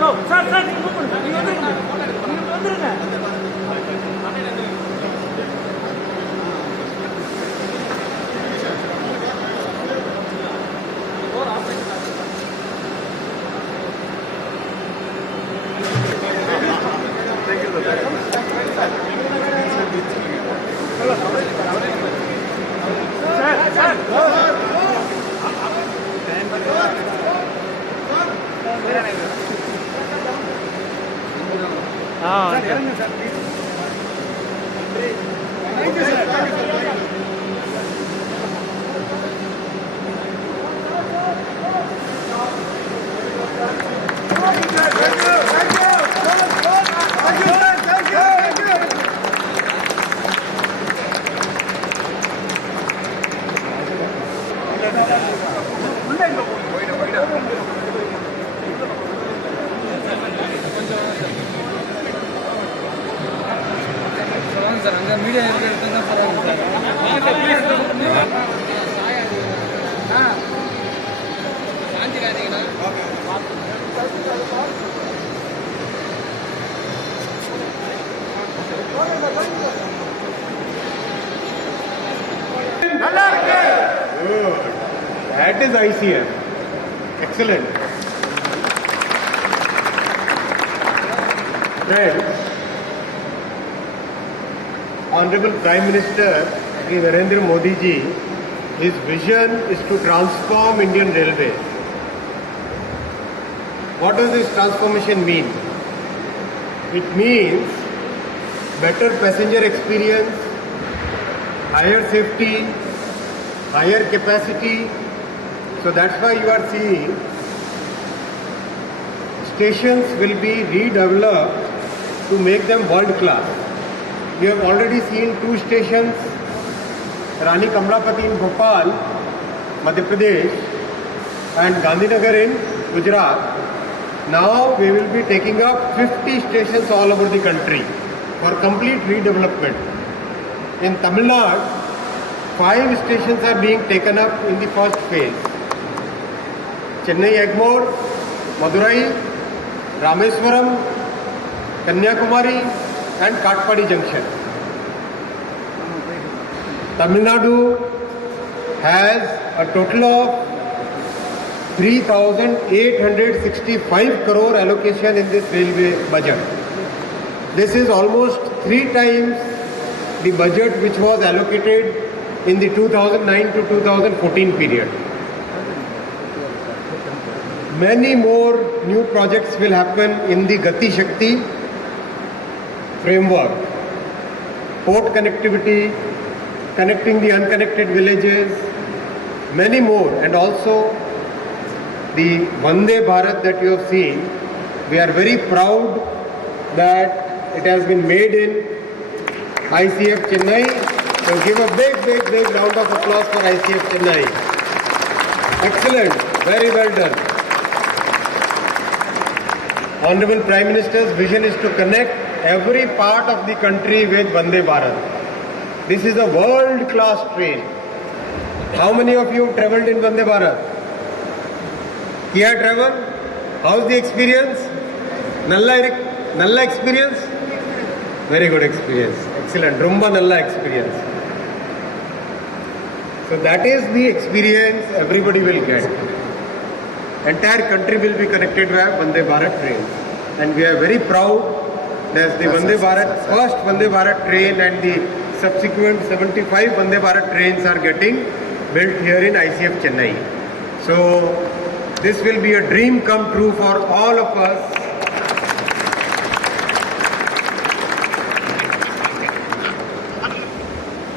Sir sir நீங்க வந்துருங்க. Sir அங்கே மீடியா எடுத்துங்க That is ICF. Excellent. Friends, Honorable Prime Minister Shri Narendra Modi ji, his vision is to transform Indian Railway. What does this transformation mean? It means better passenger experience, higher safety, higher capacity. So that's why you are seeing stations will be redeveloped to make them world class. We have already seen 2 stations, Rani Kamlapati in Bhopal, Madhya Pradesh, and Gandhinagar in Gujarat. Now we will be taking up 50 stations all over the country for complete redevelopment. In Tamil Nadu, 5 stations are being taken up in the first phase. Chennai Egmore, Madurai, Rameswaram, Kanyakumari and Katpadi Junction. Tamil Nadu has a total of 3,865 crore allocation in this railway budget. This is almost 3 times the budget which was allocated in the 2009 to 2014 period. Many more new projects will happen in the Gati Shakti framework. Port connectivity, connecting the unconnected villages, many more, and also the Vande Bharat that you have seen. We are very proud that it has been made in ICF Chennai. So give a big round of applause for ICF Chennai. Excellent, very well done. Honorable Prime Minister's vision is to connect every part of the country with Vande Bharat. This is a world-class train. How many of you have travelled in Vande Bharat? Kiya travel? How's the experience? Nalla experience? Very good experience. Excellent. Rumba Nalla experience. So that is the experience everybody will get. Entire country will be connected by Vande Bharat train. And we are very proud that the Vande Bharat, first Vande Bharat train and the subsequent 75 Vande Bharat trains are getting built here in ICF Chennai. So this will be a dream come true for all of us.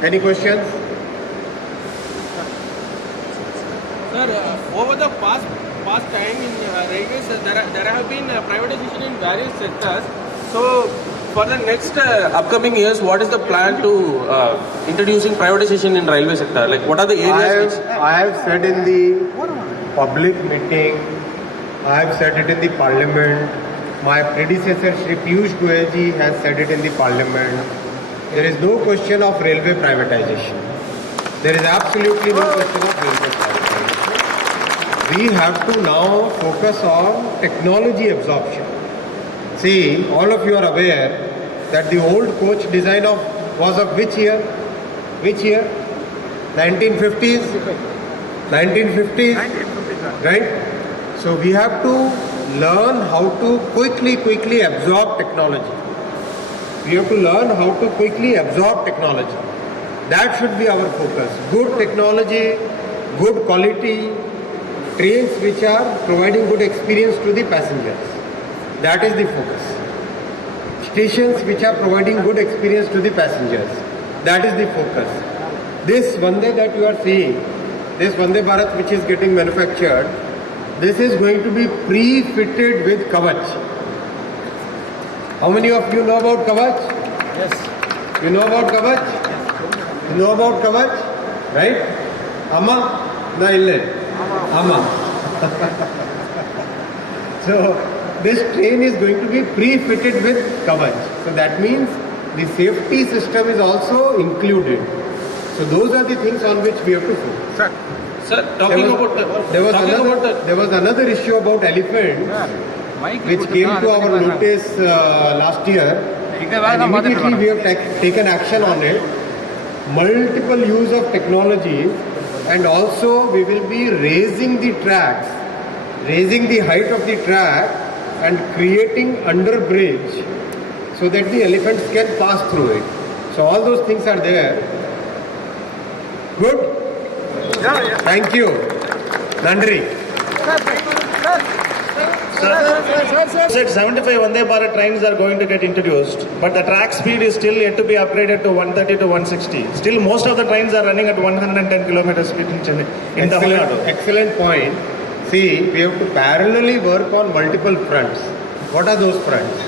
Any questions? Sir, over the past time in railways, there have been privatization in various sectors. So, for the next upcoming years, what is the plan to introducing privatization in railway sector? Like, what are the areas? I have said in the public meeting, I have said it in the parliament. My predecessor, Shri Piyush Goyal ji, has said it in the parliament. There is no question of railway privatization. There is absolutely no question of railway privatization. we have to now focus on technology absorption. See, all of you are aware that the old coach design was of which year? Which year? 1950s? 1950s? Right? So we have to learn how to quickly absorb technology. We have to learn how to quickly absorb technology. That should be our focus. Good technology, good quality, trains which are providing good experience to the passengers. That is the focus. Stations which are providing good experience to the passengers. That is the focus. This Vande that you are seeing, this Vande Bharat which is getting manufactured, this is going to be pre-fitted with Kavach. How many of you know about Kavach? Yes. You know about Kavach? You know about Kavach? Right? Amma? Na ille. Amma. So, this train is going to be pre-fitted with Kavach. So that means the safety system is also included. So those are the things on which we have to focus. Sir, There was another issue about elephants which came to our notice last year, and immediately we have taken action on it. Multiple use of technology, and also we will be raising the tracks, raising the height of the track and creating under bridge so that the elephants can pass through it. So all those things are there. Good? Thank you. Nandri. Said 75 Vande Bharat trains are going to get introduced, but the track speed is still yet to be upgraded to 130 to 160. Still, most of the trains are running at 110 kilometers speed in Tamil Nadu. Excellent point. See, we have to parallelly work on multiple fronts. What are those fronts?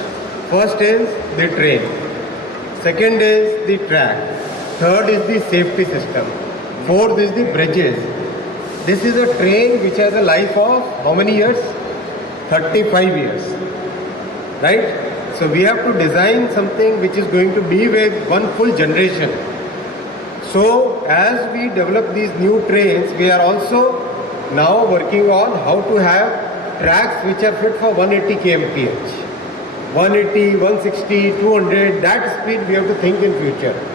First is the train. Second is the track. Third is the safety system. Fourth is the bridges. This is a train which has a life of how many years? 35 years. Right? So we have to design something which is going to be with one full generation. So as we develop these new trains, we are also now working on how to have tracks which are fit for 180 kmph. 180, 160, 200, that speed we have to think in future.